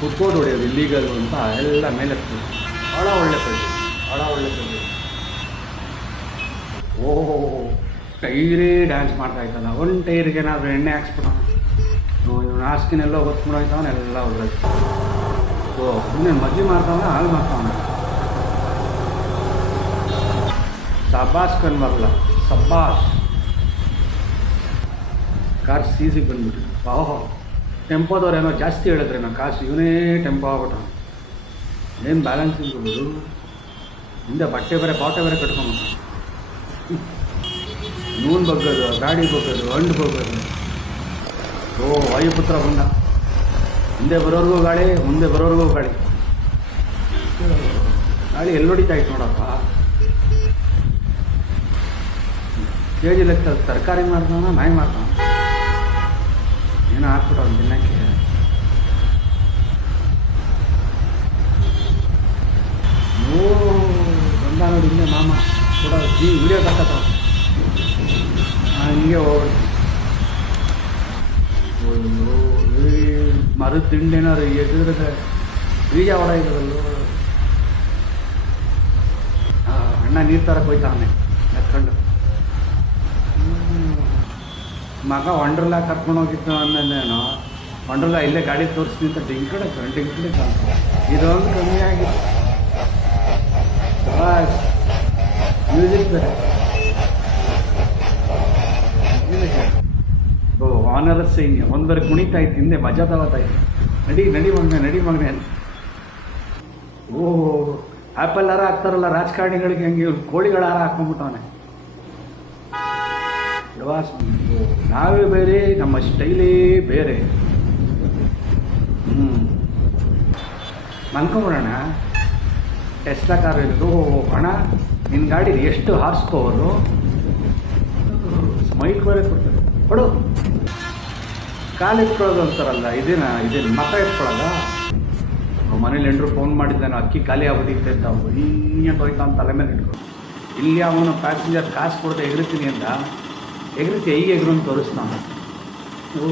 ಕುತ್ಕೋದು ಹೊಡೆಯೋದು ಇಲ್ಲೀಗಲ್ ಅಂತ ಎಲ್ಲ ಮೇಲೆ ಭಾಳ ಒಳ್ಳೆ ಪ್ರಜೆ ಭಾಳ ಒಳ್ಳೆ ಪ್ರಜೆ ಓಹೋ ಟೈರೇ ಡ್ಯಾನ್ಸ್ ಮಾಡ್ತಾ ಇದ್ದಲ್ಲ. ಒಂದು ಟೈರ್ಗೆ ಏನಾದರೂ ಎಣ್ಣೆ ಹಾಕ್ಸ್ಬಿಡೋಣ ಇವನು ಒತ್ಕೊಂಡು ಹೊತ್ಕೊಂಡೋಯ್ತವನ ಎಲ್ಲ ಹೋಗ್ಬೇಕು ಓ ಇನ್ನೇನು ಮಜ್ಜಿ ಮಾಡ್ತಾವನ ಹಾಲು ಮಾಡ್ತಾವನ. ಸಬ್ಬಾಸ್ ಕನ್ಬರಲ್ಲ ಸಬ್ಬಾಸ್ ಕಾರ್ ಸೀಸಿಗೆ ಬಂದ್ಬಿಟ್ಟು ಓಹೋ ಟೆಂಪೋದವ್ರು ಏನೋ ಜಾಸ್ತಿ ಹೇಳಿದ್ರೆ ನಾನು ಕಾಸು ಇವನೇ ಟೆಂಪೋ ಆಗ್ಬಿಟ್ಟ ಏನು ಬ್ಯಾಲೆನ್ಸ್ ಇರ್ಬೋದು ಹಿಂದೆ ಬಟ್ಟೆ ಬೇರೆ, ಪಾಟೆ ಬೇರೆ ಕಟ್ಕೊಂಬಿಟ್ಟ ನೂನ್ ಬಗ್ಗೋದು, ಗಾಡಿ ಬಗ್ಗದು, ಹಣ್ಣು ಬಗ್ಗದು. ಓ ವಾಯುಪುತ್ರ ಬಂದ. ಹಿಂದೆ ಬರೋರ್ಗೂ ಗಾಳಿ, ಮುಂದೆ ಬರೋರ್ಗೂ ಗಾಳಿ. ಗಾಳಿ ಎಲ್ಲಿ ಹೊಡಿತಾ ಇತ್ತು ನೋಡಪ್ಪ. ಕೆ ಜಿ ಲೆಕ್ಕ ತರಕಾರಿ ಮಾಡ್ತಾನ ನಾಯಿ ಮಾಡ್ತಾನ ಏನೋ ಹಾಕ್ಬಿಟ್ಟು ಅವ್ನು ತಿನ್ನಕ್ಕೆ ಓ ಬಂದ ನೋಡಿ ಹಿಂದೆ ಮಾಮ ಕೂಡ ಈ ವಿಡಿಯೋ ತಕ್ಕತ್ತ ಹಿಂಗೆ ಹೋಗ್ಬಿಟ್ಟು ಅಯ್ಯೋ ಈ ಮರದ ತಿಂಡೇನಾರು ಎದುರದ ಬೀಜ ಹೊಡ ಇರೋದಲ್ಲೋ ಆ, ಅಣ್ಣ ನೀರು ತರಕ್ಕೆ ಹೋಯ್ತಾವನೆ ಮಗ ವಂಡ್ರಲ್ಲ ಕರ್ಕೊಂಡು ಹೋಗಿದ್ದು ಅಂದೇನು ವಂಡ್ರಲ್ಲ ಇಲ್ಲೇ ಗಾಡಿ ತೋರಿಸ್ತೀನಿ ಅಂತ ಡಿಂಕಡೆ ಡಿಂಕಡೆ ಇದೊಂದು ಕಮ್ಮಿ ಆಗಿತ್ತು. ಮ್ಯೂಸಿಕ್ ಬೇರೆ ಆನರ್ ಸೈನ್ಯ, ಒಂದರ ಕುಣಿತಾ ಇತ್ತು ಹಿಂದೆ ಮಜಾ ತಗೋತಾ ಇತ್ತು ನಡಿ ನಡಿ ಮಗನೆ ನಡಿ ಮಗನೆ ಓಹೋ ಆ್ಯಪಲ್ ಹಾರ ಹಾಕ್ತಾರಲ್ಲ ರಾಜಕಾರಣಿಗಳಿಗೆ, ಹಂಗೆ ಕೋಳಿಗಳ ಹಾರ ಹಾಕೊಂಡ್ಬಿಟ್ಟವನೆ. ಪ್ರವಾಸ ನಾವೇ ಬೇರೆ, ನಮ್ಮ ಸ್ಟೈಲೇ ಬೇರೆ. ಹ್ಞೂ ಮನ್ಕೊಂಬಿಡೋಣ. ಟೆಸ್ಲಾ ಕಾರ್ ಇರೋದು. ಹಣ ನಿನ್ನ ಗಾಡಿ ಎಷ್ಟು ಹಾರ್ಸ್ ಪವರು ಮೈಕ್ ಬೇರೆ ಕೊಡ್ತಾರೆ. ಕೊಡು. ಕಾಲು ಇಟ್ಕೊಳ್ಳೋದು ಅಂತಾರಲ್ಲ, ಇದೇನ, ಇದೇನು ಮತ ಇಟ್ಕೊಳ್ಳಲ್ಲ ಮನೇಲಿ ಎಂಟ್ರು ಫೋನ್ ಮಾಡಿದ್ದಾನೆ, ಅಕ್ಕಿ ಖಾಲಿ ಆಗ್ಬಿಟ್ಟಿತ್ತೆ ಅಂತ ಹಿಂಗೆ ಹೋಯ್ತಾ ಅಂತ ತಲೆ ಮೇಲೆ ಇಟ್ಕೊಂಡು. ಇಲ್ಲಿ ಅವನು ಪ್ಯಾಸೆಂಜರ್ ಕಾಸು ಕೊಡದೆ ಎಗರಿತೀನಿ ಅಂತ ಎಗರಿತಿ ಐಗೆ ಎಗರು ಅಂತ ತೋರಿಸ್ತಾನೆ ಓ